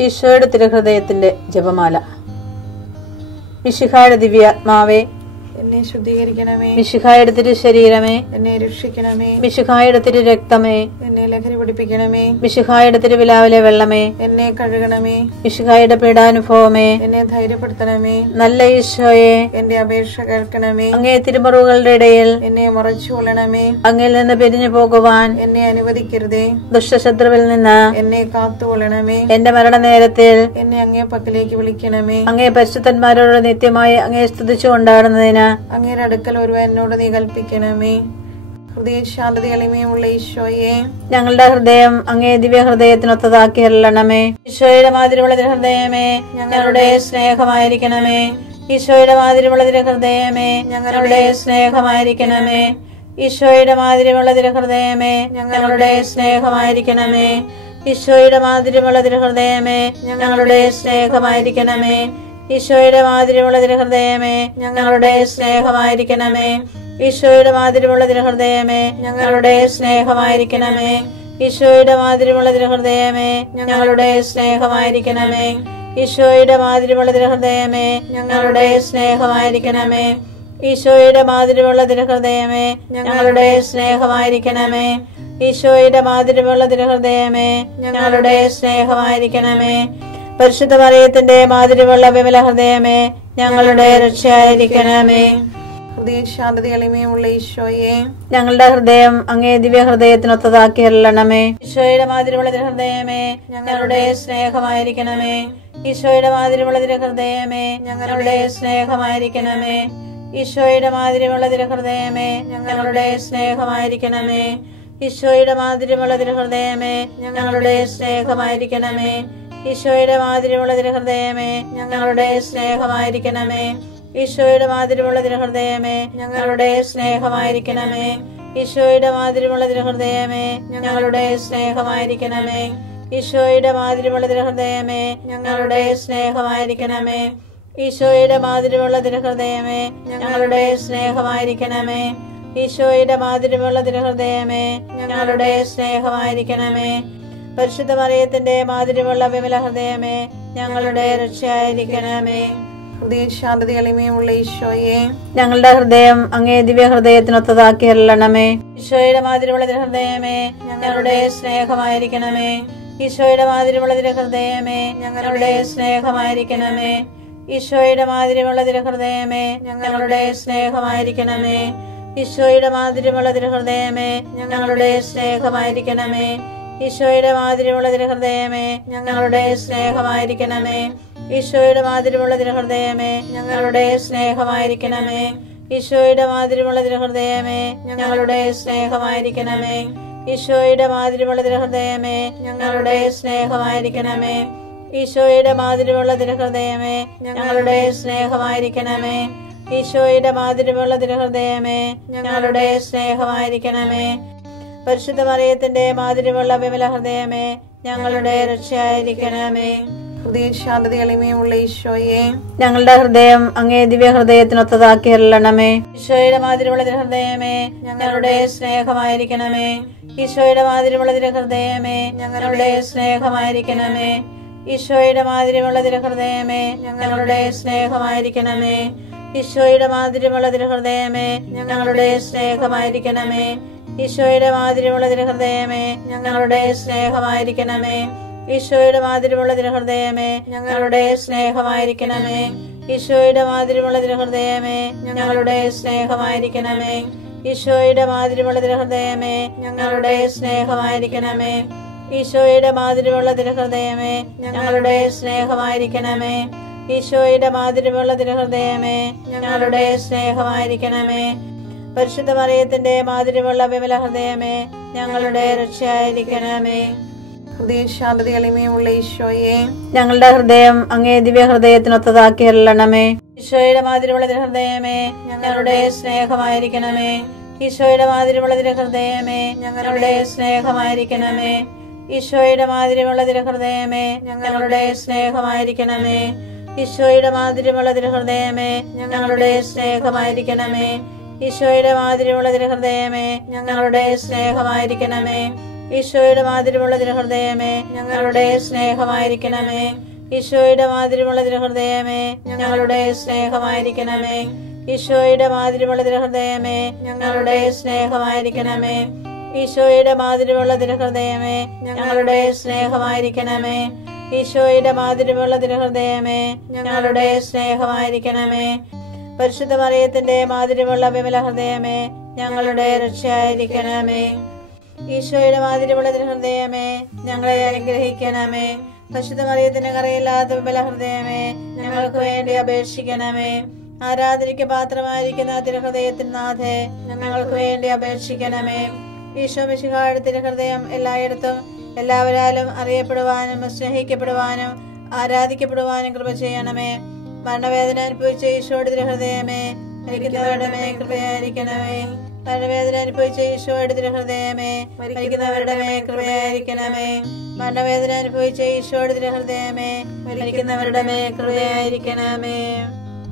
ഈശോയുടെ തിരുഹൃദയത്തിന്റെ ജപമാല. മിശിഹായുടെ ദിവ്യാത്മാവേ, എന്നെ ശുദ്ധീകരിക്കണമേ. മിശിഹായുടെ തിരു ശരീരമേ, എന്നെ രക്ഷിക്കണമേ. മിശിഹായുടെ തിരു രക്തമേ, എന്നെ ലഹരി പിടിപ്പിക്കണമേ. മിശിഹായുടെ തിരുവിലാവിലെ വെള്ളമേ, എന്നെ കഴുകണമേ. മിശിഹായുടെ പീഡാനുഭവമേ, എന്നെ ധൈര്യപ്പെടുത്തണമേ. നല്ല ഈശോയെ, എന്റെ അപേക്ഷ കേൾക്കണമേ. അങ്ങേ തിരുമുറിവുകളുടെ ഇടയിൽ എന്നെ മറച്ചുകൊള്ളണമേ. അങ്ങിൽ നിന്ന് പിരിഞ്ഞു പോകുവാൻ എന്നെ അനുവദിക്കരുതേ. ദുഷ്ടശത്രുവിൽ നിന്ന് എന്നെ കാത്തുകൊള്ളണമേ. എന്റെ മരണനേരത്തിൽ എന്നെ അങ്ങേ പക്കലേക്ക് വിളിക്കണമേ. അങ്ങേ പരിശുദ്ധന്മാരോട് നിത്യമായി അങ്ങേ സ്തുതിച്ചു കൊണ്ടാടുന്നതിന് അങ്ങയുടെ അടുക്കൽ ഒരുവൻ എന്നോട് നീ കൽപ്പിക്കണമേ. ഹൃദയ ശാന്തത എളിമയുമുള്ള ഈശോയെ, ഞങ്ങളുടെ ഹൃദയം അങ്ങേ ദിവ്യ ഹൃദയത്തിനൊത്തതാക്കി അരുളണമേ. ഈശോയുടെ മാതിരിയുള്ള ഹൃദയമേ, ഞങ്ങളുടെ സ്നേഹമായിരിക്കണമേ. ഈശോയുടെ മാതിരിയുള്ള ഹൃദയമേ, ഞങ്ങളുടെ സ്നേഹമായിരിക്കണമേ. ഈശോയുടെ മാതിരിയുള്ള ഹൃദയമേ, ഞങ്ങളുടെ സ്നേഹമായിരിക്കണമേ. ഈശോയുടെ മാതിരിയുള്ള ഹൃദയമേ, ഞങ്ങളുടെ സ്നേഹമായിരിക്കണമേ. ഈശോയുടെ മാതിരിയുള്ള ഹൃദയമേ, ഞങ്ങളുടെ സ്നേഹമായിരിക്കണമേ. ഈശോയുടെ മാതിരിയുള്ള ഹൃദയമേ, ഞങ്ങളുടെ സ്നേഹമായിരിക്കണമേ. ഈശോയുടെ മാതിരിയുള്ള ഹൃദയമേ, ഞങ്ങളുടെ സ്നേഹമായിരിക്കണമേ. ഈശോയുടെ മാതിരിയുള്ള ഹൃദയമേ, ഞങ്ങളുടെ സ്നേഹമായിരിക്കണമേ. ഈശോയുടെ മാതിരിയുള്ള ഹൃദയമേ, ഞങ്ങളുടെ സ്നേഹമായിരിക്കണമേ. ഈശോയുടെ മാതിരിയുള്ള ഹൃദയമേ, ഞങ്ങളുടെ സ്നേഹമായിരിക്കണമേ. പരിശുദ്ധ മറിയത്തിന്റെ മാതിരിയുള്ള വിമല ഹൃദയമേ, ഞങ്ങളുടെ രക്ഷയായിരിക്കണമേ. ഹൃദയ ശാന്തത എളിമയുമുള്ള ഈശോയെ, ഞങ്ങളുടെ ഹൃദയം അങ്ങേ ദിവ്യ ഹൃദയത്തിനൊത്തതാക്കി അരുളണമേ. ഈശോയുടെ മാതിരിയുള്ള ഹൃദയമേ, ഞങ്ങളുടെ സ്നേഹമായിരിക്കണമേ. ഈശോയുടെ മാതിരിയുള്ള ഹൃദയമേ, ഞങ്ങളുടെ സ്നേഹമായിരിക്കണമേ. ഈശോയുടെ മാതിരിയുള്ള ഹൃദയമേ, ഞങ്ങളുടെ സ്നേഹമായിരിക്കണമേ. ഈശോയുടെ മാതിരിയുള്ള ഹൃദയമേ, ഞങ്ങളുടെ സ്നേഹമായിരിക്കണമേ. ഈശോയുടെ മാതിരിയുള്ള ഹൃദയമേ, ഞങ്ങളുടെ സ്നേഹമായിരിക്കണമേ. ഈശോയുടെ മാതിരിയുള്ള ഹൃദയമേ, ഞങ്ങളുടെ സ്നേഹമായിരിക്കണമേ. ഈശോയുടെ മാതിരിയുള്ള ഹൃദയമേ, ഞങ്ങളുടെ സ്നേഹമായിരിക്കണമേ. ഈശോയുടെ മാതിരിയുള്ള ഹൃദയമേ, ഞങ്ങളുടെ സ്നേഹമായിരിക്കണമേ. ഈശോയുടെ മാതിരിയുള്ള ഹൃദയമേ, ഞങ്ങളുടെ സ്നേഹമായിരിക്കണമേ. ഈശോയുടെ മാതിരിയുള്ള ഹൃദയമേ, ഞങ്ങളുടെ സ്നേഹമായിരിക്കണമേ. പരിശുദ്ധ മറിയത്തിന്റെ മാതിരിയുള്ള വിമല ഹൃദയമേ, ഞങ്ങളുടെ രക്ഷയായിരിക്കണമേ. ഹൃദയ ശാന്തത എളിമയുമുള്ള ഈശോയെ, ഞങ്ങളുടെ ഹൃദയം അങ്ങേ ദിവ്യ ഹൃദയത്തിനൊത്തതാക്കി അരുളണമേ. ഈശോയുടെ മാതിരിയുള്ള ഹൃദയമേ, ഞങ്ങളുടെ സ്നേഹമായിരിക്കണമേ. ഈശോയുടെ മാതിരിയുള്ള ഹൃദയമേ, ഞങ്ങളുടെ സ്നേഹമായിരിക്കണമേ. ഈശോയുടെ മാതിരിയുള്ള ഹൃദയമേ, ഞങ്ങളുടെ സ്നേഹമായിരിക്കണമേ. ഈശോയുടെ മാതിരിയുള്ള ഹൃദയമേ, ഞങ്ങളുടെ സ്നേഹമായിരിക്കണമേ. ഈശോയുടെ മാതിരിയുള്ള ഹൃദയമേ, ഞങ്ങളുടെ സ്നേഹമായിരിക്കണമേ. ഈശോയുടെ മാതിരിയുള്ള ഹൃദയമേ, ഞങ്ങളുടെ സ്നേഹമായിരിക്കണമേ. ഈശോയുടെ മാതിരിയുള്ള ഹൃദയമേ, ഞങ്ങളുടെ സ്നേഹമായിരിക്കണമേ. ഈശോയുടെ മാതിരിയുള്ള ഹൃദയമേ, ഞങ്ങളുടെ സ്നേഹമായിരിക്കണമേ. ഈശോയുടെ മാതിരിയുള്ള ഹൃദയമേ, ഞങ്ങളുടെ സ്നേഹമായിരിക്കണമേ. ഈശോയുടെ മാതിരിയുള്ള ഹൃദയമേ, ഞങ്ങളുടെ സ്നേഹമായിരിക്കണമേ. പരിശുദ്ധ മറിയത്തിന്റെ മാതിരിയുള്ള വിമല ഹൃദയമേ, ഞങ്ങളുടെ രക്ഷയായിരിക്കണമേ. ഹൃദയ ശാന്തത എളിമയുമുള്ള ഈശോയെ, ഞങ്ങളുടെ ഹൃദയം അങ്ങേ ദിവ്യ ഹൃദയത്തിനൊത്തതാക്കി അരുളണമേ. ഈശോയുടെ മാതിരിയുള്ള ഹൃദയമേ, ഞങ്ങളുടെ സ്നേഹമായിരിക്കണമേ. ഈശോയുടെ മാതിരിയുള്ള ഹൃദയമേ, ഞങ്ങളുടെ സ്നേഹമായിരിക്കണമേ. ഈശോയുടെ മാതിരിയുള്ള ഹൃദയമേ, ഞങ്ങളുടെ സ്നേഹമായിരിക്കണമേ. ഈശോയുടെ മാതിരിയുള്ള ഹൃദയമേ, ഞങ്ങളുടെ സ്നേഹമായിരിക്കണമേ. ഈശോയുടെ മാതിരിയുള്ള ഹൃദയമേ, ഞങ്ങളുടെ സ്നേഹമായിരിക്കണമേ. ഈശോയുടെ മാതിരിയുള്ള ഹൃദയമേ, ഞങ്ങളുടെ സ്നേഹമായിരിക്കണമേ. ഈശോയുടെ മാതിരിയുള്ള ഹൃദയമേ, ഞങ്ങളുടെ സ്നേഹമായിരിക്കണമേ. ഈശോയുടെ മാതിരിയുള്ള ഹൃദയമേ, ഞങ്ങളുടെ സ്നേഹമായിരിക്കണമേ. ഈശോയുടെ മാതിരിയുള്ള ഹൃദയമേ, ഞങ്ങളുടെ സ്നേഹമായിരിക്കണമേ. ഈശോയുടെ മാതിരിയുള്ള ഹൃദയമേ, ഞങ്ങളുടെ സ്നേഹമായിരിക്കണമേ. പരിശുദ്ധ മറിയത്തിന്റെ മാതിരിയുള്ള വിമല ഹൃദയമേ, ഞങ്ങളുടെ രക്ഷയായിരിക്കണമേ. ഹൃദയ ശാന്തത എളിമയുമുള്ള ഈശോയെ, ഞങ്ങളുടെ ഹൃദയം അങ്ങേ ദിവ്യ ഹൃദയത്തിനൊത്തതാക്കി അരുളണമേ. ഈശോയുടെ മാതിരിയുള്ള ഹൃദയമേ, ഞങ്ങളുടെ സ്നേഹമായിരിക്കണമേ. ഈശോയുടെ മാതിരിയുള്ള ഹൃദയമേ, ഞങ്ങളുടെ സ്നേഹമായിരിക്കണമേ. ഈശോയുടെ മാതിരിയുള്ള ഹൃദയമേ, ഞങ്ങളുടെ സ്നേഹമായിരിക്കണമേ. ഈശോയുടെ മാതിരിയുള്ള ഹൃദയമേ, ഞങ്ങളുടെ സ്നേഹമായിരിക്കണമേ. ഈശോയുടെ മാതിരിയുള്ള ഹൃദയമേ, ഞങ്ങളുടെ സ്നേഹമായിരിക്കണമേ. ഈശോയുടെ മാതിരിമുള്ള തിരുഹൃദയമേ, ഞങ്ങളുടെ സ്നേഹമായിരിക്കണമേ. ഈശോയുടെ മാതിരിമുള്ള തിരുഹൃദയമേ, ഞങ്ങളുടെ സ്നേഹമായിരിക്കണമേ. ഈശോയുടെ മാതിരിമുള്ള തിരുഹൃദയമേ, ഞങ്ങളുടെ സ്നേഹമായിരിക്കണമേ. ഈശോയുടെ മാതിരിമുള്ള തിരുഹൃദയമേ, ഞങ്ങളുടെ സ്നേഹമായിരിക്കണമേ. ഈശോയുടെ മാതിരിമുള്ള തിരുഹൃദയമേ, ഞങ്ങളുടെ സ്നേഹമായിരിക്കണമേ. പരിശുദ്ധ മറിയത്തിന്റെ മാതിരിമുള്ള വിമല ഹൃദയമേ, ഞങ്ങളുടെ രക്ഷയായിരിക്കണമേ. ഈശോയുടെ മാതിരിമുള്ള തിരുഹൃദയമേ, ഞങ്ങളെ അനുഗ്രഹിക്കണമേ. പരിശുദ്ധ മറിയത്തിന്റെ കറയില്ലാത്ത വിമല ഹൃദയമേ, ഞങ്ങൾക്ക് വേണ്ടി അപേക്ഷിക്കണമേ. ആരാധനയ്ക്ക് പാത്രമായിരിക്കുന്ന തിരുഹൃദയത്തിൻ നാഥേ, ഞങ്ങൾക്ക് വേണ്ടി അപേക്ഷിക്കണമേ. ഈശോ മിശിഹായുടെ തിരുഹൃദയം എല്ലായിടത്തും എല്ലാവരാലും അറിയപ്പെടുവാനും സ്നേഹിക്കപ്പെടുവാനും ആരാധിക്കപ്പെടുവാനും കൃപ ചെയ്യണമേ. മരണവേദന അനുഭവിച്ച ഈശോയുടെ തിരുഹൃദയമേ, മരിക്കുന്നവരുടെ മേൽ കൃപയായിരിക്കണമേ. മരണവേദന അനുഭവിച്ച ഈശോയുടെ തിരുഹൃദയമേ, മരിക്കുന്നവരുടെ മേൽ കൃപയായിരിക്കണമേ. മരണവേദന അനുഭവിച്ച ഈശോയുടെ തിരുഹൃദയമേ, മരിക്കുന്നവരുടെ മേൽ കൃപയായിരിക്കണമേ.